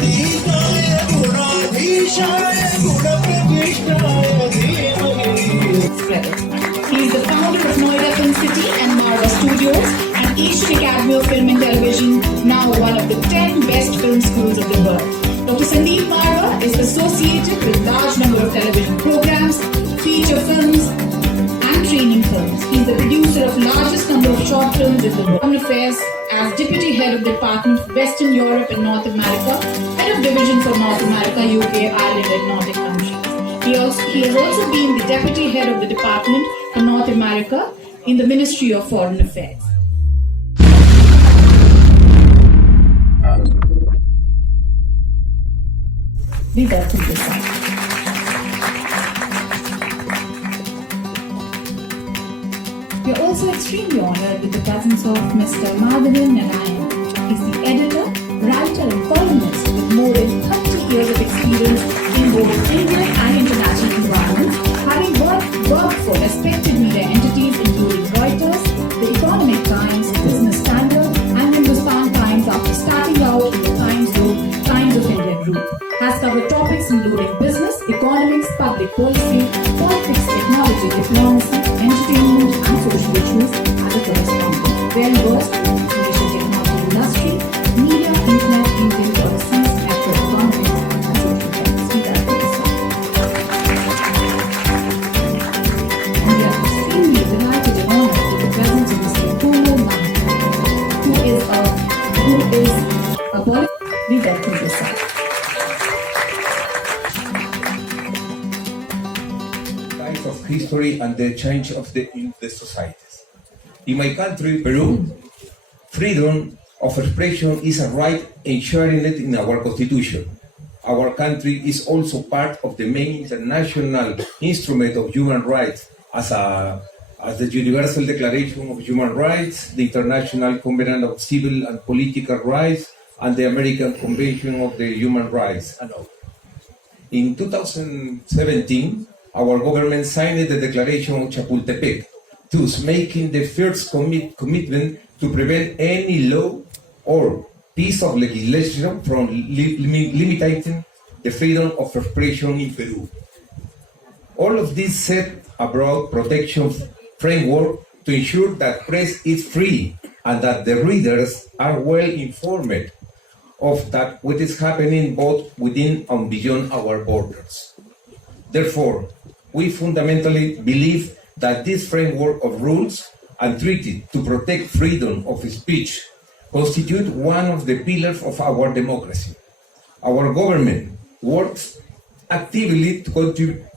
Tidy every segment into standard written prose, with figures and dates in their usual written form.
He is the founder of Noida Film City and Marva Studios, an Asian Academy of Film and Television, now one of the 10 best film schools of the world. Dr. Sandeep Marva is associated with large number of television programs, feature films, and training films. He is the producer of largest number of short films in the world. Foreign Affairs as Deputy Head of Department for Western Europe and North America, Head of Division for North America, UK, Ireland and Nordic countries. He has also been the Deputy Head of the Department for North America in the Ministry of Foreign Affairs. We welcome this side. We are also extremely honored with the presence of Mr. Madhavan Narayan. He is the editor, writer and columnist with more than 30 years of experience in both Indian and international environments, having worked for respected media entities including Reuters, The Economic Times, Business Standard and Hindustan Times after starting out in the Times of India group. Has covered topics including business, economics, public policy, politics, technology, diplomacy, entertainment and social issues as a correspondent. Well versed in the information technology industry, media, internet, Indian policies, macroeconomic and social policy. And we are extremely delighted and honored with the presence of Mr. Furman, who is a politician. We welcome this sir. Of history and the change of in the societies. In my country, Peru, freedom of expression is a right enshrined in our constitution. Our country is also part of the main international instrument of human rights as the Universal Declaration of Human Rights, the International Covenant of Civil and Political Rights, and the American Convention of the Human Rights. In 2017, our government signed the Declaration of Chapultepec, thus making the first commitment to prevent any law or piece of legislation from limiting the freedom of expression in Peru. All of this set a broad protection framework to ensure that press is free and that the readers are well informed of that what is happening both within and beyond our borders. Therefore, we fundamentally believe that this framework of rules and treaties to protect freedom of speech constitute one of the pillars of our democracy. Our government works actively to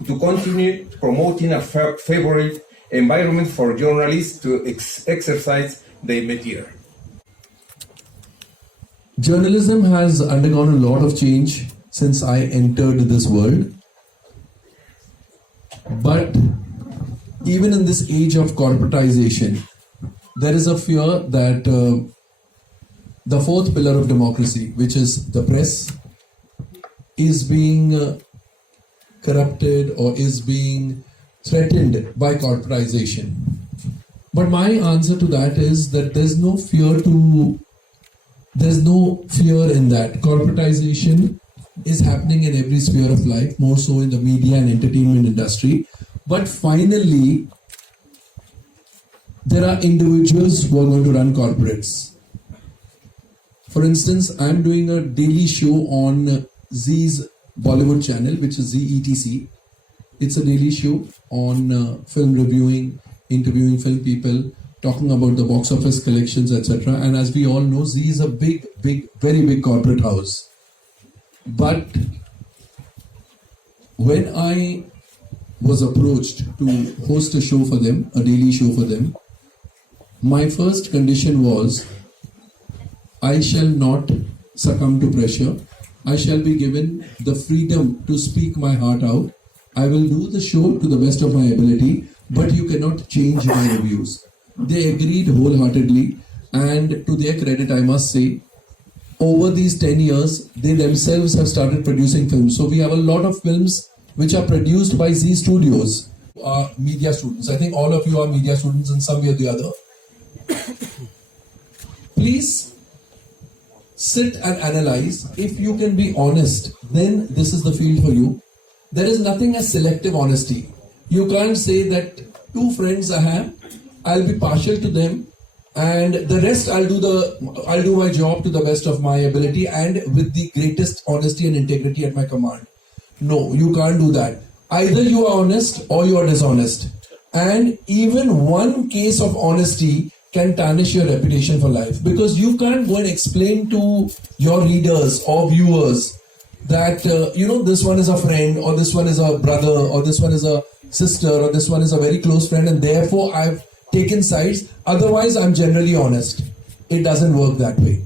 continue promoting a favorable environment for journalists to exercise their material. Journalism has undergone a lot of change since I entered this world. But even in this age of corporatization, there is a fear that the fourth pillar of democracy, which is the press, is being corrupted or is being threatened by corporatization. But my answer to that is that there's no fear in that. Corporatization is happening in every sphere of life, more so in the media and entertainment industry. But finally, there are individuals who are going to run corporates. For instance, I'm doing a daily show on Zee's Bollywood channel, which is ZETC. It's a daily show on film reviewing, interviewing film people, talking about the box office collections, etc. And as we all know, Zee is a very big corporate house. But when I was approached to host a show for them, a daily show for them, my first condition was, I shall not succumb to pressure. I shall be given the freedom to speak my heart out. I will do the show to the best of my ability, but you cannot change my reviews. They agreed wholeheartedly, and to their credit, I must say, over these 10 years, they themselves have started producing films. So we have a lot of films which are produced by Z Studios, media students. I think all of you are media students in some way or the other. Please sit and analyze. If you can be honest, then this is the field for you. There is nothing as selective honesty. You can't say that two friends I have, I'll be partial to them, and the rest I'll do my job to the best of my ability and with the greatest honesty and integrity at my command. No, you can't do that. Either you are honest or you are dishonest. And even one case of honesty can tarnish your reputation for life, because you can't go and explain to your readers or viewers that this one is a friend, or this one is a brother, or this one is a sister, or this one is a very close friend, and therefore I've taken sides, otherwise I'm generally honest. It doesn't work that way.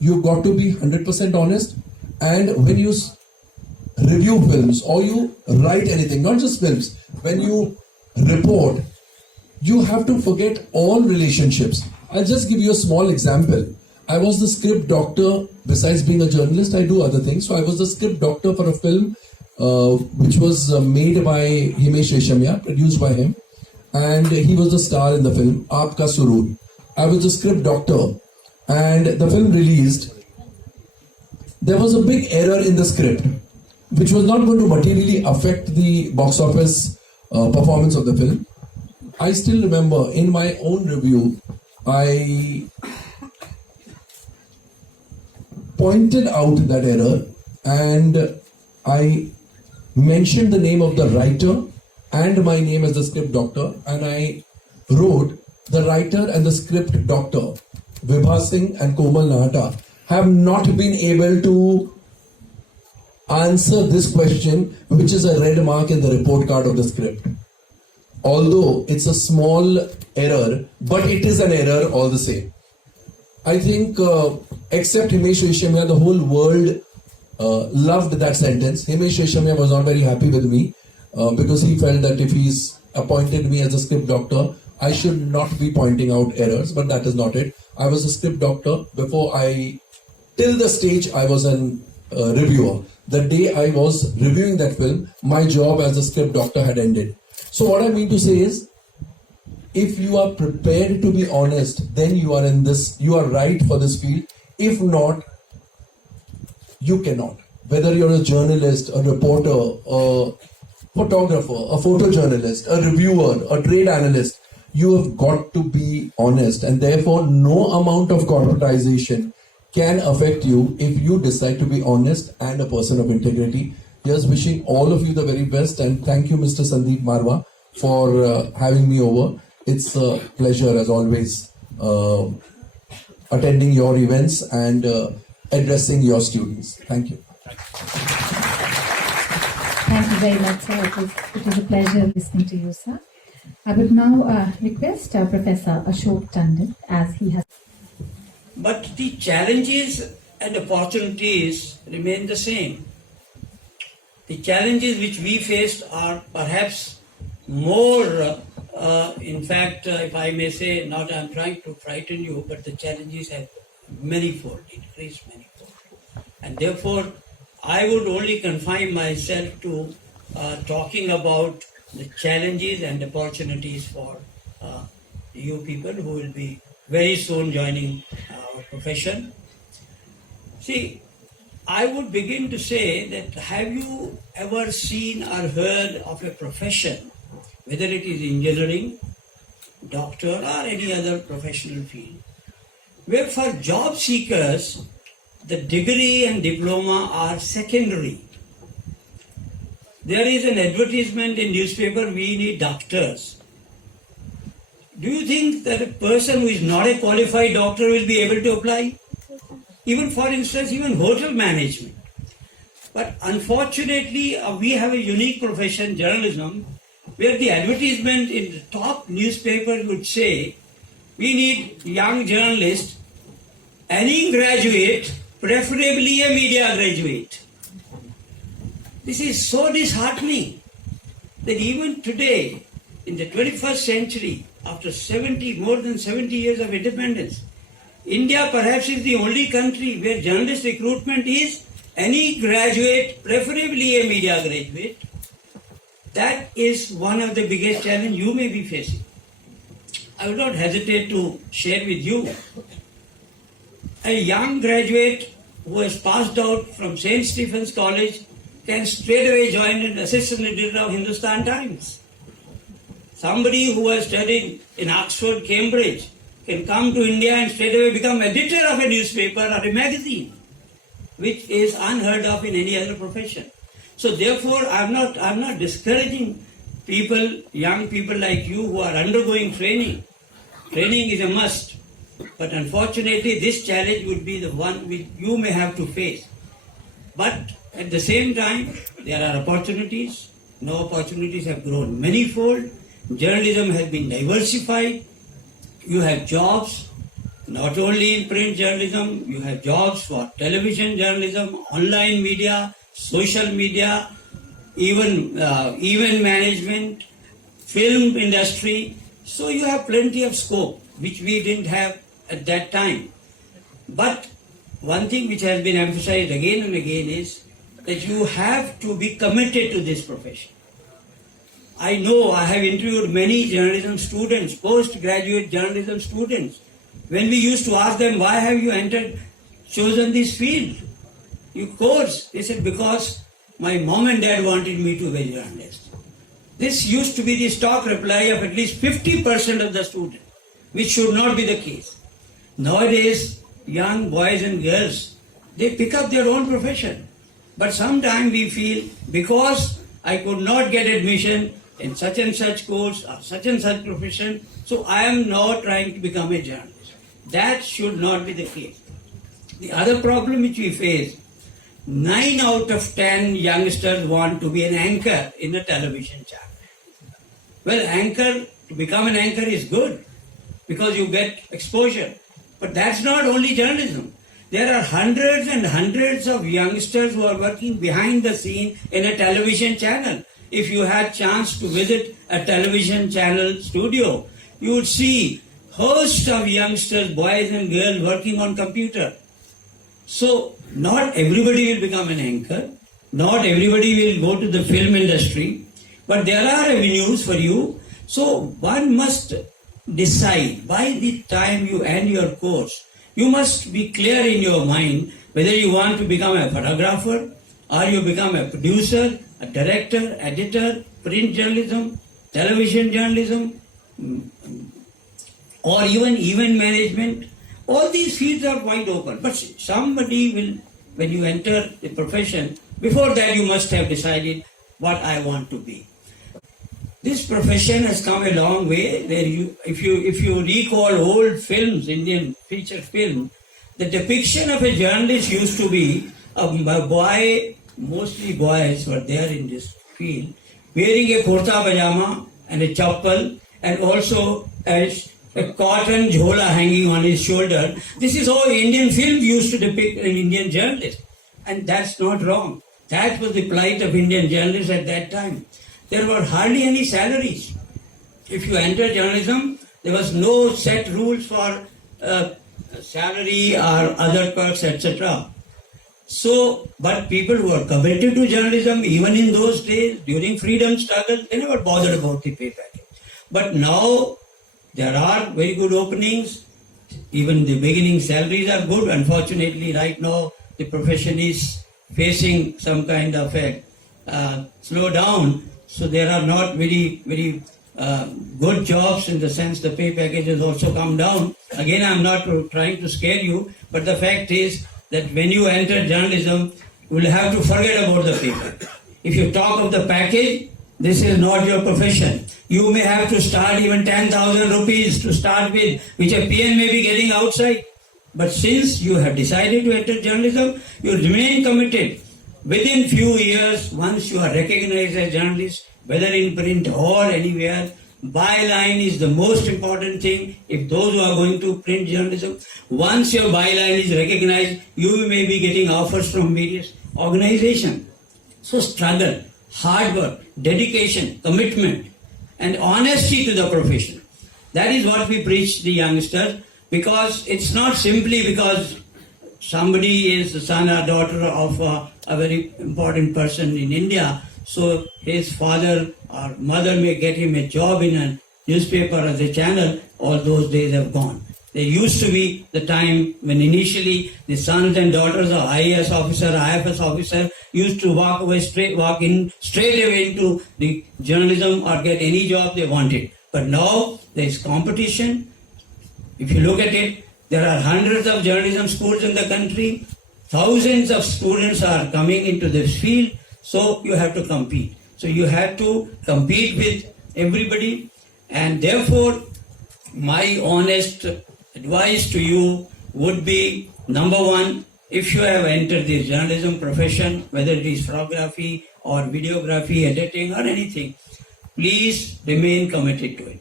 You've got to be 100% honest. And when you review films or you write anything, not just films, when you report, you have to forget all relationships. I'll just give you a small example. I was the script doctor. Besides being a journalist, I do other things. So I was the script doctor for a film which was made by Himesh Reshamya, produced by him, and he was the star in the film Aapka Surur. I was the script doctor, and the film released. There was a big error in the script which was not going to materially affect the box office performance of the film. I still remember in my own review, I pointed out that error and I mentioned the name of the writer and my name as the script doctor, and I wrote, the writer and the script doctor, Vibha Singh and Komal Nahata, have not been able to answer this question, which is a red mark in the report card of the script. Although it's a small error, but it is an error all the same. I think except Himesh Reshamya, the whole world loved that sentence. Himesh Reshamya was not very happy with me because he felt that if he's appointed me as a script doctor, I should not be pointing out errors, but that is not it. I was a script doctor till the stage I was an reviewer. The day I was reviewing that film, my job as a script doctor had ended. So what I mean to say is, if you are prepared to be honest, then you are right for this field. If not, you cannot. Whether you're a journalist, a reporter, a photographer, a photojournalist, a reviewer, a trade analyst, you have got to be honest, and therefore no amount of corporatization can affect you if you decide to be honest and a person of integrity. Just wishing all of you the very best, and thank you, Mr. Sandeep Marwa, for having me over. It's a pleasure as always attending your events and addressing your students. Thank you. Thank you very much, sir. It was a pleasure listening to you, sir. I would now request Professor Ashok Tandon, as he has. But the challenges and opportunities remain the same. The challenges which we faced are perhaps more, in fact, if I may say, not I'm trying to frighten you, but the challenges have increased manifold. And therefore, I would only confine myself to talking about the challenges and opportunities for you people who will be very soon joining our profession. See, I would begin to say that have you ever seen or heard of a profession, whether it is engineering, doctor or any other professional field, where for job seekers the degree and diploma are secondary. There is an advertisement in newspaper, we need doctors. Do you think that a person who is not a qualified doctor will be able to apply? Even for instance, even hotel management. But unfortunately, we have a unique profession, journalism, where the advertisement in the top newspaper would say, we need young journalists, any graduate, preferably a media graduate. This is so disheartening that even today, in the 21st century, after more than 70 years of independence, India perhaps is the only country where journalist recruitment is any graduate, preferably a media graduate. That is one of the biggest challenges you may be facing. I would not hesitate to share with you. A young graduate who has passed out from St. Stephen's College can straight away join an assistant editor of Hindustan Times. Somebody who has studied in Oxford, Cambridge can come to India and straight away become editor of a newspaper or a magazine, which is unheard of in any other profession. So therefore, I'm not discouraging people, young people like you who are undergoing training. Training is a must. But unfortunately, this challenge would be the one which you may have to face. But at the same time, there are opportunities. No opportunities have grown manifold. Journalism has been diversified. You have jobs, not only in print journalism, you have jobs for television journalism, online media, social media, even event management, film industry. So you have plenty of scope, which we didn't have at that time. But one thing which has been emphasized again and again is that you have to be committed to this profession. I know I have interviewed many journalism students, postgraduate journalism students. When we used to ask them, why have you chosen this field? You course, they said, because my mom and dad wanted me to be a journalist. This used to be the stock reply of at least 50% of the students, which should not be the case. Nowadays, young boys and girls, they pick up their own profession. But sometimes we feel, because I could not get admission in such and such course or such and such profession, so I am now trying to become a journalist. That should not be the case. The other problem which we face, 9 out of 10 youngsters want to be an anchor in a television channel. Well, to become an anchor is good because you get exposure. But that's not only journalism. There are hundreds and hundreds of youngsters who are working behind the scene in a television channel. If you had chance to visit a television channel studio, you would see host of youngsters, boys and girls working on computer. So not everybody will become an anchor, not everybody will go to the film industry, but there are avenues for you. So one must decide by the time you end your course, you must be clear in your mind whether you want to become a photographer or you become a producer, a director, editor, print journalism, television journalism, or even event management. All these fields are quite open. But somebody will, when you enter the profession, before that you must have decided what I want to be. This profession has come a long way. If you recall old films, Indian feature film, the depiction of a journalist used to be a boy, mostly boys were there in this field, wearing a kurta pajama and a chappal and also a cotton jhola hanging on his shoulder. This is how Indian film used to depict an Indian journalist. And that's not wrong. That was the plight of Indian journalists at that time. There were hardly any salaries. If you entered journalism, there was no set rules for salary or other perks, etc. So, but people who are committed to journalism, even in those days, during freedom struggle, they never bothered about the pay packet. But now, there are very good openings. Even the beginning salaries are good. Unfortunately, right now, the profession is facing some kind of a slowdown. So there are not very good jobs in the sense the pay package has also come down. Again, I'm not trying to scare you, but the fact is that when you enter journalism, you will have to forget about the pay package. If you talk of the package, this is not your profession. You may have to start even 10,000 rupees to start with, which a PM may be getting outside. But since you have decided to enter journalism, you remain committed. Within few years, once you are recognized as a journalist, whether in print or anywhere, byline is the most important thing. If those who are going to print journalism, once your byline is recognized, you may be getting offers from various organizations. So struggle, hard work, dedication, commitment, and honesty to the profession. That is what we preach the youngsters, because it's not simply because somebody is the son or daughter of a very important person in India, so his father or mother may get him a job in a newspaper or a channel. All those days have gone. There used to be the time when initially the sons and daughters of IAS officer, IFS officer used to walk in straight away into the journalism or get any job they wanted. But now there is competition. If you look at it, there are hundreds of journalism schools in the country. Thousands of students are coming into this field. So you have to compete. So you have to compete with everybody. And therefore, my honest advice to you would be, number one, if you have entered the journalism profession, whether it is photography or videography, editing or anything, please remain committed to it.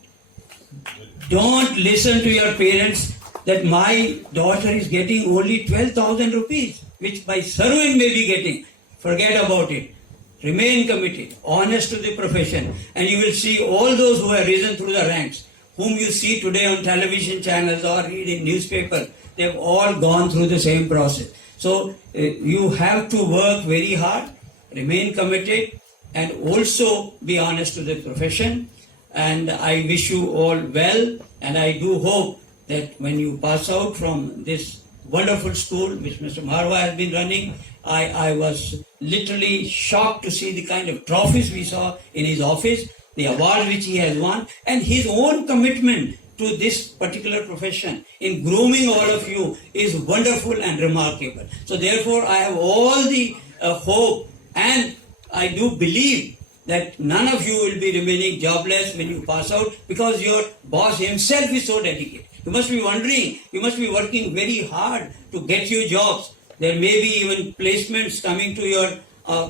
Don't listen to your parents that my daughter is getting only 12,000 rupees, which my servant may be getting. Forget about it. Remain committed, honest to the profession, and you will see all those who have risen through the ranks, whom you see today on television channels or read in newspaper, they have all gone through the same process. So you have to work very hard, remain committed, and also be honest to the profession. And I wish you all well, and I do hope that when you pass out from this wonderful school which Mr. Marwa has been running, I was literally shocked to see the kind of trophies we saw in his office, the award which he has won, and his own commitment to this particular profession in grooming all of you is wonderful and remarkable. So therefore, I have all the hope, and I do believe that none of you will be remaining jobless when you pass out, because your boss himself is so dedicated. You must be wondering, you must be working very hard to get you jobs. There may be even placements coming to your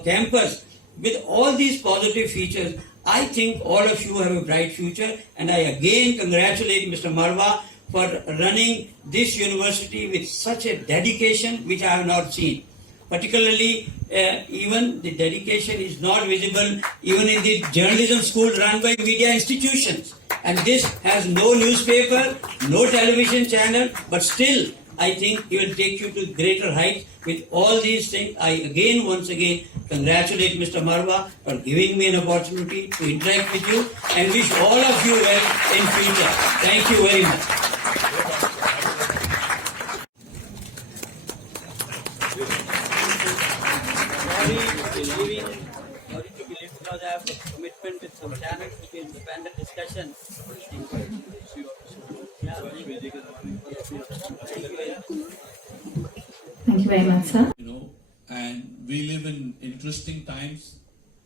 campus. With all these positive features, I think all of you have a bright future, and I again congratulate Mr. Marwa for running this university with such a dedication which I have not seen. Particularly, even the dedication is not visible even in the journalism school run by media institutions. And this has no newspaper, no television channel, but still, I think he will take you to greater heights. With all these things, I once again, congratulate Mr. Marwa for giving me an opportunity to interact with you, and wish all of you well in future. Thank you very much. Sorry to be late because I have a commitment with some channels to be independent discussion. Thank you very much, sir. And we live in interesting times,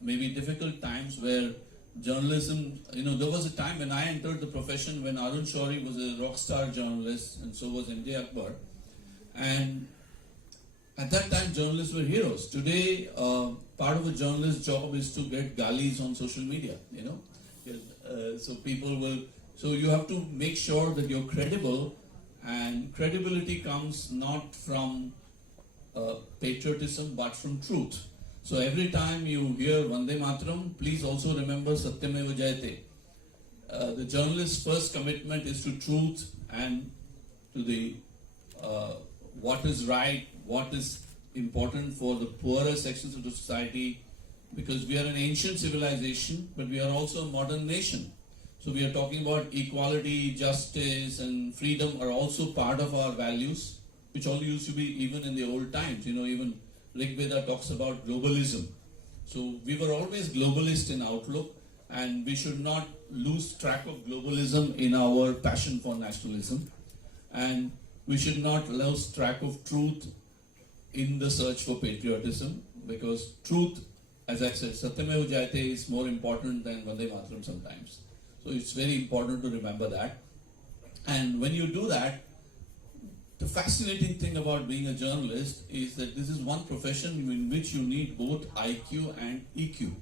maybe difficult times, where journalism, there was a time when I entered the profession when Arun Shourie was a rock star journalist, and so was MJ Akbar. And at that time, journalists were heroes. Today, part of a journalist's job is to get galis on social media, So you have to make sure that you're credible, and credibility comes not from patriotism but from truth. So every time you hear Vande Mataram, please also remember Satyameva Jayate. The journalist's first commitment is to truth and to the what is right, what is important for the poorer sections of the society, because we are an ancient civilization, but we are also a modern nation. So we are talking about equality, justice, and freedom are also part of our values, which all used to be even in the old times. Even Rig Veda talks about globalism. So we were always globalist in outlook, and we should not lose track of globalism in our passion for nationalism. And we should not lose track of truth in the search for patriotism, because truth, as I said, Satyameva Jayate is more important than Vande Mataram sometimes. So it's very important to remember that. And when you do that, the fascinating thing about being a journalist is that this is one profession in which you need both IQ and EQ.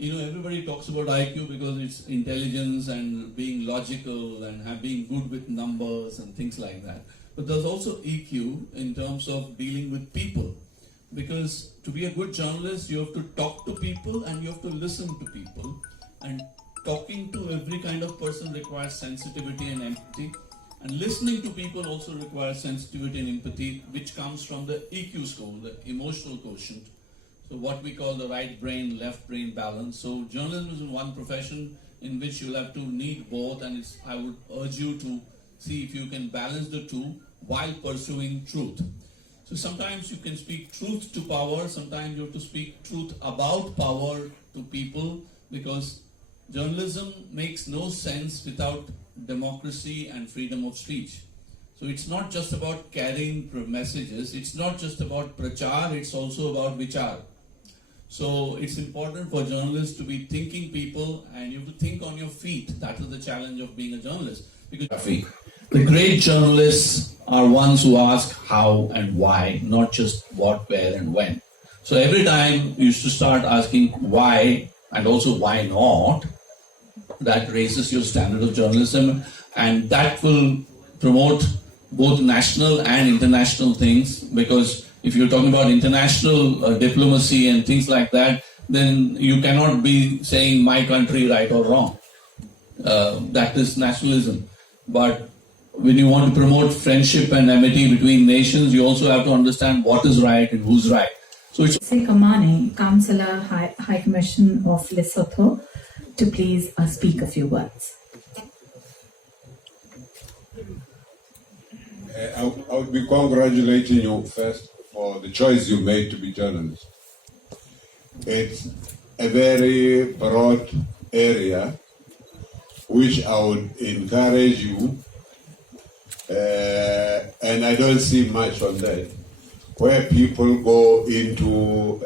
Everybody talks about IQ because it's intelligence and being logical and being good with numbers and things like that. But there's also EQ in terms of dealing with people. Because to be a good journalist, you have to talk to people and you have to listen to people. And talking to every kind of person requires sensitivity and empathy. And listening to people also requires sensitivity and empathy, which comes from the EQ score, the emotional quotient. So what we call the right brain, left brain balance. So journalism is one profession in which you'll have to need both, and I would urge you to see if you can balance the two while pursuing truth. So sometimes you can speak truth to power, sometimes you have to speak truth about power to people, because journalism makes no sense without democracy and freedom of speech. So it's not just about carrying messages, it's not just about prachar, it's also about vichar. So it's important for journalists to be thinking people, and you have to think on your feet. That is the challenge of being a journalist. Because the great journalists are ones who ask how and why, not just what, where and when. So every time you used to start asking why and also why not, that raises your standard of journalism, and that will promote both national and international things, because if you're talking about international diplomacy and things like that, then you cannot be saying my country right or wrong. That is nationalism. But when you want to promote friendship and amity between nations, you also have to understand what is right and who's right. So it's Kamani, Councillor High Commission of Lesotho, to please speak a few words. I would be congratulating you first for the choice you made to be journalist. It's a very broad area which I would encourage you, and I don't see much on that, where people go into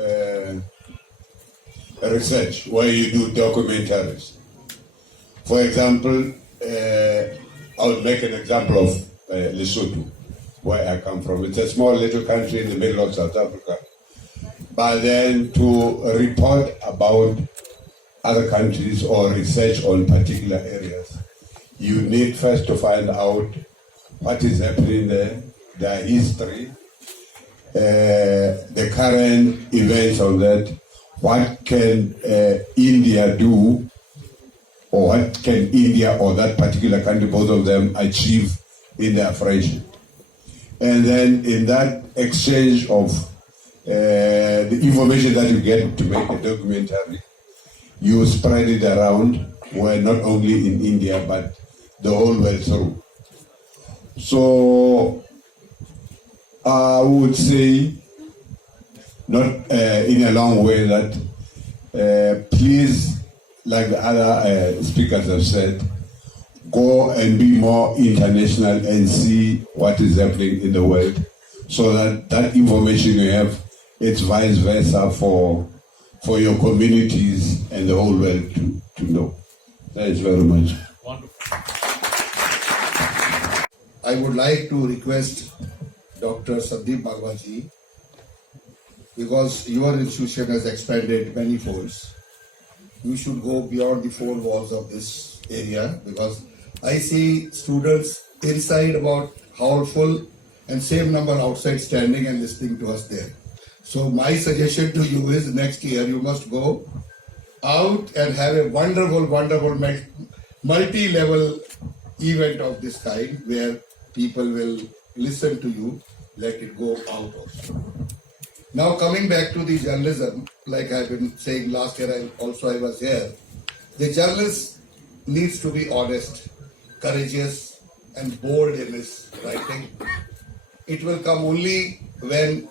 research, where you do documentaries. For example, I would make an example of Lesotho, where I come from. It's a small little country in the middle of South Africa. But then to report about other countries or research on particular areas, you need first to find out what is happening there, their history, the current events of that, what can India do, or what can India or that particular country, both of them, achieve in their friendship. And then in that exchange of the information that you get to make a documentary, you spread it around, where not only in India but the whole world through. So I would say, not in a long way, that please, like the other speakers have said, go and be more international and see what is happening in the world, so that that information you have, it's vice versa for your communities and the whole world to know. Thanks very much. I would like to request Dr. Sandeep Bhagwatji, because your institution has expanded many folds. You should go beyond the four walls of this area, because I see students inside about how full and same number outside standing and listening to us there. So my suggestion to you is, next year you must go out and have a wonderful, wonderful multi-level event of this kind, where people will listen to you, let it go out also. Now coming back to the journalism, like I've been saying last year, I was here, the journalist needs to be honest, courageous and bold in his writing. It will come only when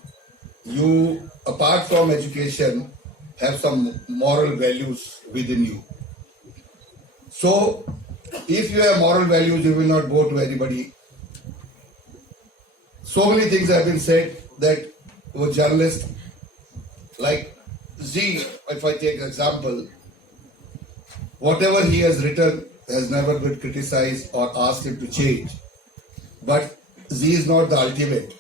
you, apart from education, have some moral values within you. So if you have moral values, you will not go to anybody. So many things have been said that a journalist, like Z, if I take example, whatever he has written has never been criticized or asked him to change. But Z is not the ultimate.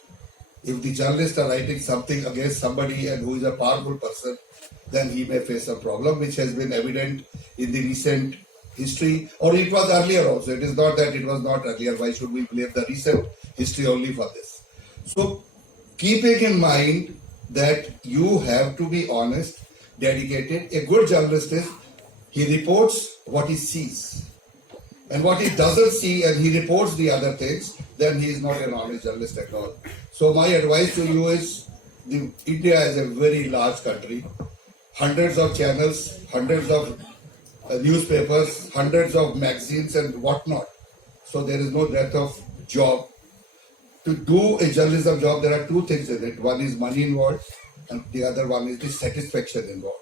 If the journalists are writing something against somebody and who is a powerful person, then he may face a problem, which has been evident in the recent history, or it was earlier also. It is not that it was not earlier. Why should we blame the recent history only for this? So, keeping in mind that you have to be honest, dedicated. A good journalist is, he reports what he sees. And what he doesn't see and he reports the other things, then he is not an honest journalist at all. So my advice to you is, India is a very large country, hundreds of channels, hundreds of newspapers, hundreds of magazines and whatnot. so there is no dearth of job. To do a journalism job, there are two things in it. One is money involved, and the other one is the satisfaction involved.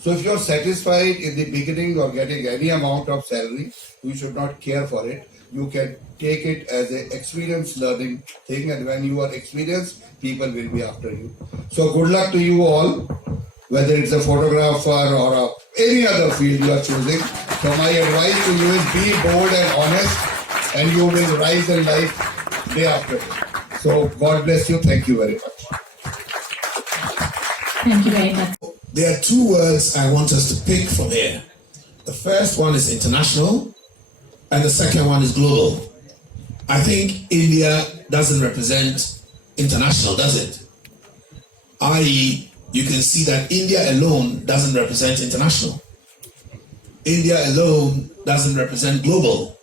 So if you're satisfied in the beginning or getting any amount of salary, you should not care for it. You can take it as an experience learning thing, and when you are experienced, people will be after you. So good luck to you all, whether it's a photographer or any other field you are choosing. So my advice to you is be bold and honest, and you will rise in life day after day. So God bless you. Thank you very much. Thank you very much. There are two words I want us to pick from here. The first one is international, and the second one is global. I think India doesn't represent international, does it? I.e., you can see that India alone doesn't represent international. India alone doesn't represent global.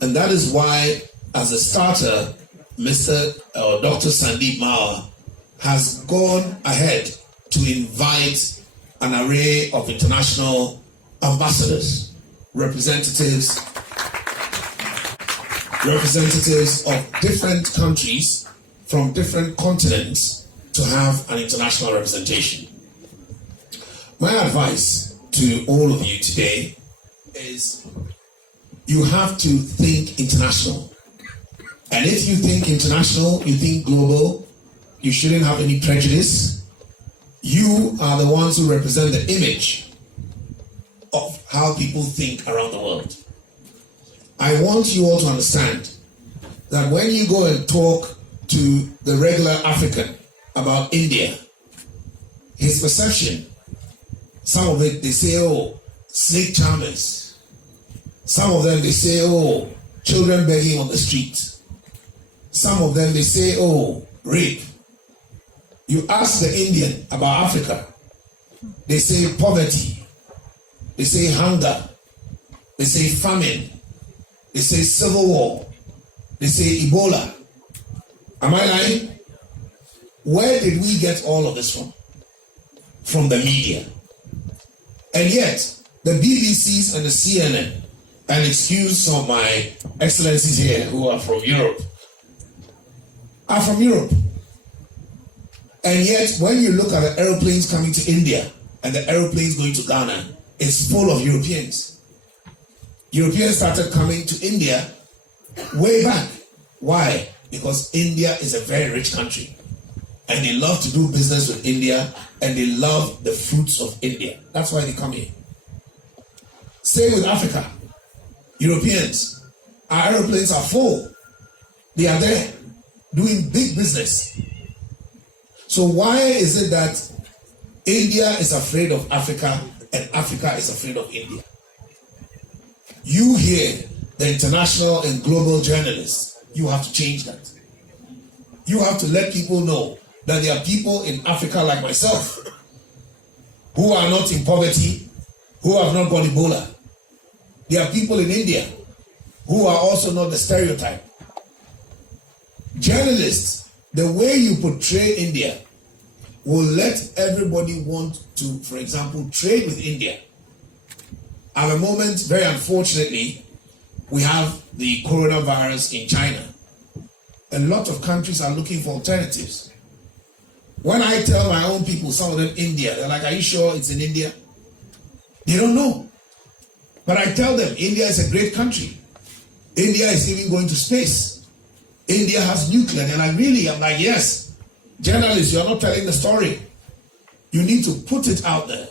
And that is why, as a starter, Dr. Sandeep Mawar has gone ahead to invite an array of international ambassadors, representatives of different countries from different continents to have an international representation. My advice to all of you today is you have to think international. And if you think international, you think global, you shouldn't have any prejudice. You are the ones who represent the image of how people think around the world. I want you all to understand that when you go and talk to the regular African about India, his perception, some of it they say, oh, snake charmers. Some of them they say, oh, children begging on the street. Some of them they say, oh, rape. You ask the Indian about Africa, they say poverty, they say hunger, they say famine, they say civil war, they say Ebola. Am I lying? Where did we get all of this from? From the media. And yet, the BBCs and the CNN, and excuse some of my excellencies here who are from Europe, are from Europe. And yet, when you look at the aeroplanes coming to India and the aeroplanes going to Ghana, it's full of Europeans. Europeans started coming to India way back. Why? Because India is a very rich country. And they love to do business with India, and they love the fruits of India. That's why they come here. Same with Africa. Europeans, our aeroplanes are full. They are there doing big business. So why is it that India is afraid of Africa and Africa is afraid of India? You here, the international and global journalists, you have to change that. You have to let people know that there are people in Africa like myself who are not in poverty, who have not got Ebola. There are people in India who are also not the stereotype. Journalists, the way you portray India will let everybody want to, for example, trade with India. At the moment, very unfortunately, we have the coronavirus in China. A lot of countries are looking for alternatives. When I tell my own people, some of them India, they're like, are you sure it's in India? They don't know. But I tell them, India is a great country. India is even going to space. India has nuclear. They're like, really? I'm like, yes. Journalists, you're not telling the story. You need to put it out there.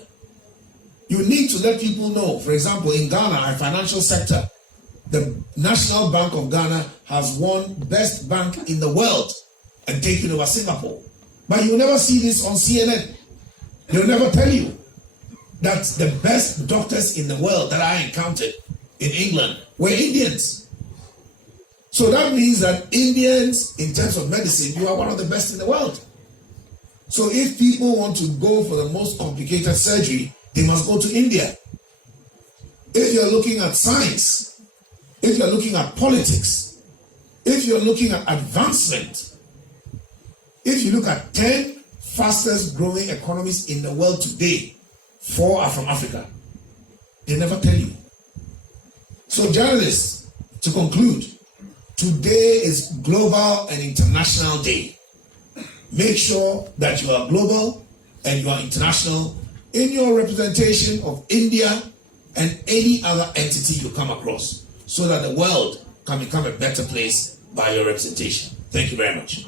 You need to let people know. For example, in Ghana, our financial sector, the National Bank of Ghana has won best bank in the world and taken over Singapore. But you'll never see this on CNN. They'll never tell you that the best doctors in the world that I encountered in England were Indians. So that means that Indians, in terms of medicine, you are one of the best in the world. So if people want to go for the most complicated surgery, they must go to India. If you're looking at science, if you're looking at politics, if you're looking at advancement, if you look at 10 fastest growing economies in the world today, 4 are from Africa. They never tell you. So journalists, to conclude, Today is Global and International Day. Make sure that you are global and you are international in your representation of India and any other entity you come across, so that the world can become a better place by your representation. Thank you very much.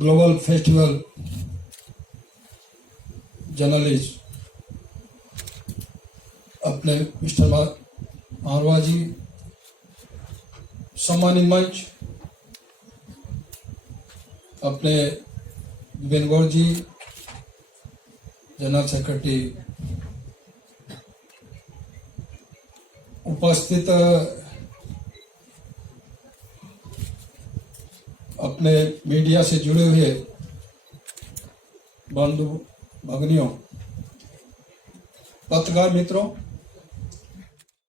Global Festival journalist अपने mister मारवा जी, सम्मानित मंच अपने बेनगौर जी, general secretary, उपस्थित अपने media से जुड़े हुए बंधु भगिनियों, पत्रकार मित्रों,